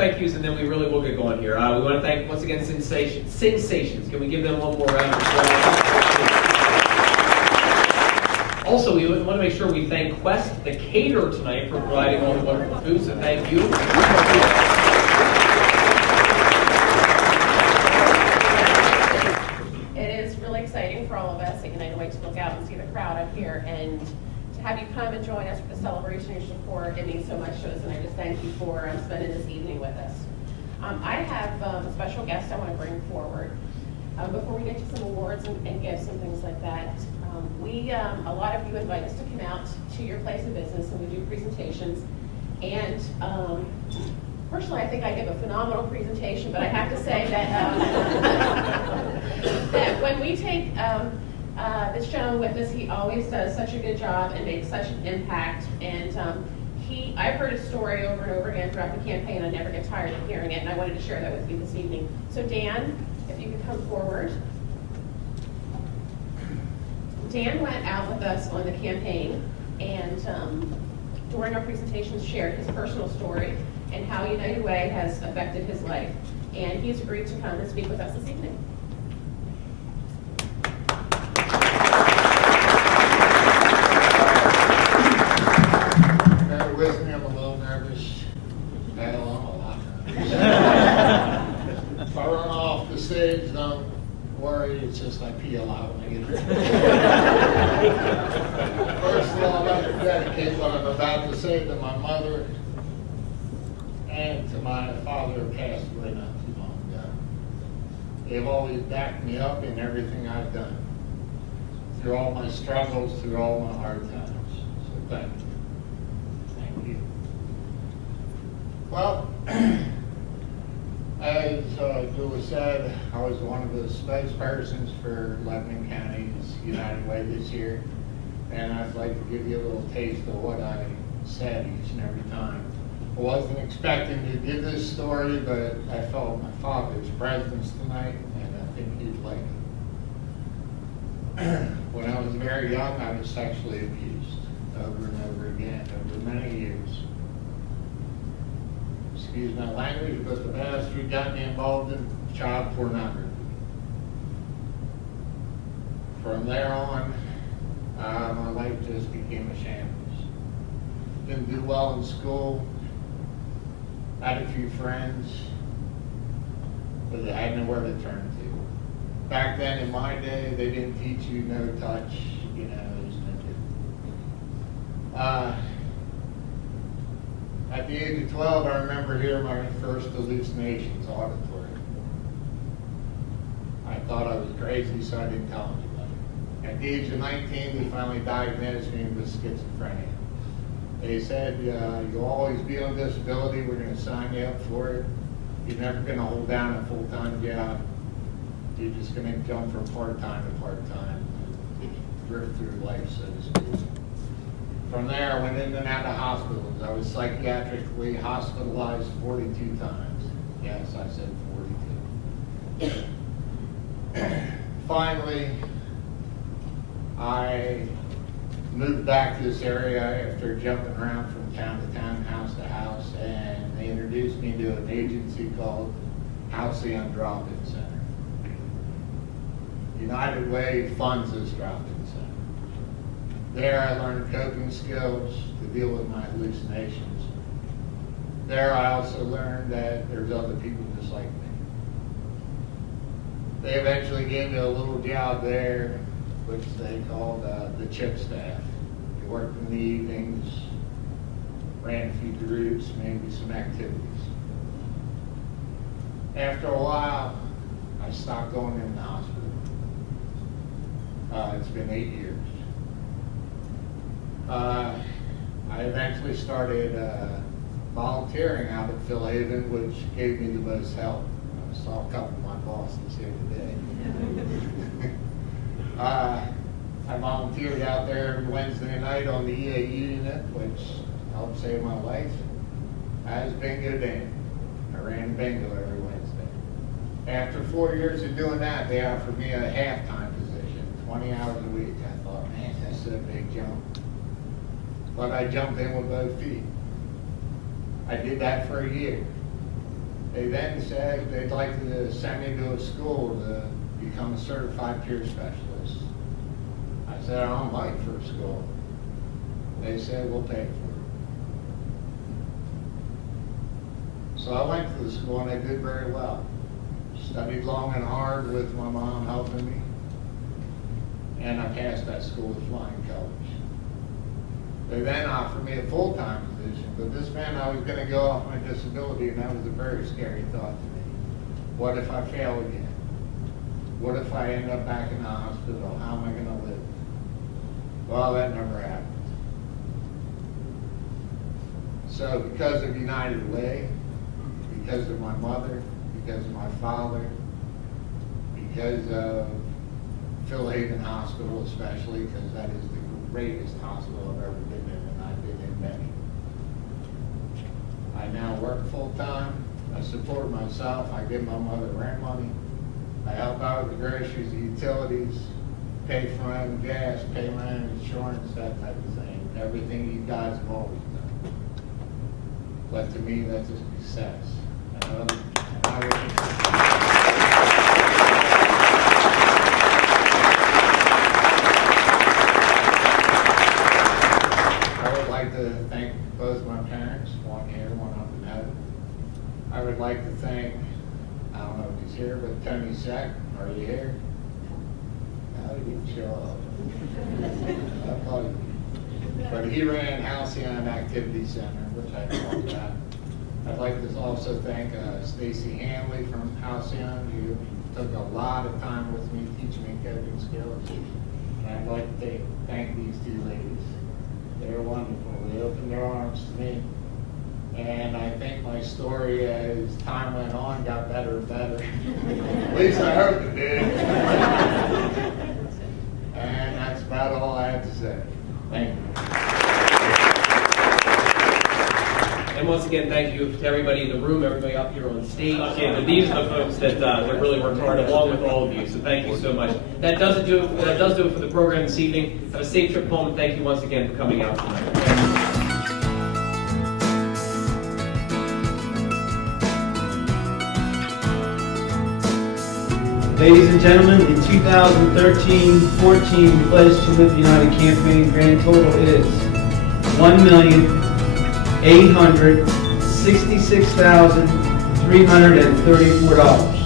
thank yous, and then we really will get going here. We want to thank, once again, Sensations. Can we give them one more round of applause? Also, we want to make sure we thank Quest, the caterer tonight, for providing all the wonderful food, so thank you. It is really exciting for all of us, and I can't wait to look out and see the crowd up here, and to have you come and join us for the celebration of your support. It means so much to us, and I just thank you for spending this evening with us. I have a special guest I want to bring forward. Before we get to some awards and gifts and things like that, a lot of you invite us to come out to your place of business and we do presentations. And personally, I think I give a phenomenal presentation, but I have to say that, that when we take this gentleman with us, he always does such a good job and makes such an impact. And I've heard his story over and over again throughout the campaign. I never get tired of hearing it, and I wanted to share that with you this evening. So Dan, if you could come forward. Dan went out with us on the campaign, and during our presentations shared his personal story and how United Way has affected his life. And he's agreed to come and speak with us this evening. Bear with me, I'm a little nervous. I'm a lot nervous. If I run off the stage, don't worry, it's just I pee a lot when I get there. First of all, I'd like to dedicate what I'm about to say to my mother and to my father who passed away not too long ago. They've always backed me up in everything I've done, through all my struggles, through all my hard times. So thank you. Thank you. Well, as Julie said, I was one of the spokespersons for Lebanon County's United Way this year, and I'd like to give you a little taste of what I said each and every time. I wasn't expecting to give this story, but I felt my father's presence tonight, and I think you'd like it. When I was very young, I was sexually abused over and over again, over many years. Excuse my language, but the bastard got me involved in child pornography. From there on, my life just became a shambles. Didn't do well in school, had a few friends, but I had nowhere to turn to. Back then, in my day, they didn't teach you no touch, you know, it was no good. At the age of 12, I remember hearing my first hallucinations auditory. I thought I was crazy, so I didn't tell anybody. At the age of 19, they finally diagnosed me with schizophrenia. They said, you'll always be on disability, we're going to sign you up for it. You're never going to hold down a full-time job. You're just going to jump from part-time to part-time, drift through life, so to speak. From there, I went in and out of hospitals. I was psychiatrically hospitalized 42 times. Yes, I said 42. Finally, I moved back to this area after jumping around from town to town, house to house, and they introduced me to an agency called Halcyon Drop-In Center. United Way funds this drop-in center. There I learned coping skills to deal with my hallucinations. There I also learned that there's other people just like me. They eventually gave me a little job there, which they called the chip staff. We worked in the evenings, ran a few groups, maybe some activities. After a while, I stopped going in the hospital. It's been 8 years. I eventually started volunteering out at Phil Haven, which gave me the most help. I saw a couple of my bosses here today. I volunteered out there every Wednesday night on the EAU unit, which helped save my life. I was bingo Dan. I ran bingo every Wednesday. After 4 years of doing that, they offered me a half-time position, 20 hours a week. I thought, man, that's a big jump. But I jumped in with both feet. I did that for a year. They then said they'd like to send me to a school to become a certified peer specialist. I said, I don't like for school. They said, we'll pay for it. So I went to the school and I did very well. Studied long and hard with my mom helping me. And I passed that school with flying colors. They then offered me a full-time position, but this meant I was going to go off my disability, and that was a very scary thought to me. What if I fail again? What if I end up back in the hospital? How am I going to live? Well, that never happened. So because of United Way, because of my mother, because of my father, because of Phil Haven Hospital especially, because that is the greatest hospital I've ever been in, and I've been in many. I now work full-time. I support myself. I give my mother rent money. I help out with the groceries, the utilities, pay for my own gas, pay my own insurance, that type of thing. Everything you guys have always done. But to me, that's a success. I would like to thank both my parents, one here, one up in heaven. I would like to thank, I don't know if he's here, but Tony Sack, are you here? No, he didn't show up. I thought he- But he ran Halcyon Activity Center, which I talked about. I'd like to also thank Stacy Hanley from Halcyon, who took a lot of time with me, teaching me coding skills. And I'd like to thank these two ladies. They were wonderful. They opened their arms to me. And I think my story, as time went on, got better and better. At least I hope it did. And that's about all I have to say. Thank you. And once again, thank you to everybody in the room, everybody up here on stage. And these are the folks that really worked hard, along with all of you. So thank you so much. That does do it for the program this evening. Have a safe trip home, and thank you once again for coming out tonight. Ladies and gentlemen, the 2013-14 Pledge to Live United campaign grand total is $1,866,334.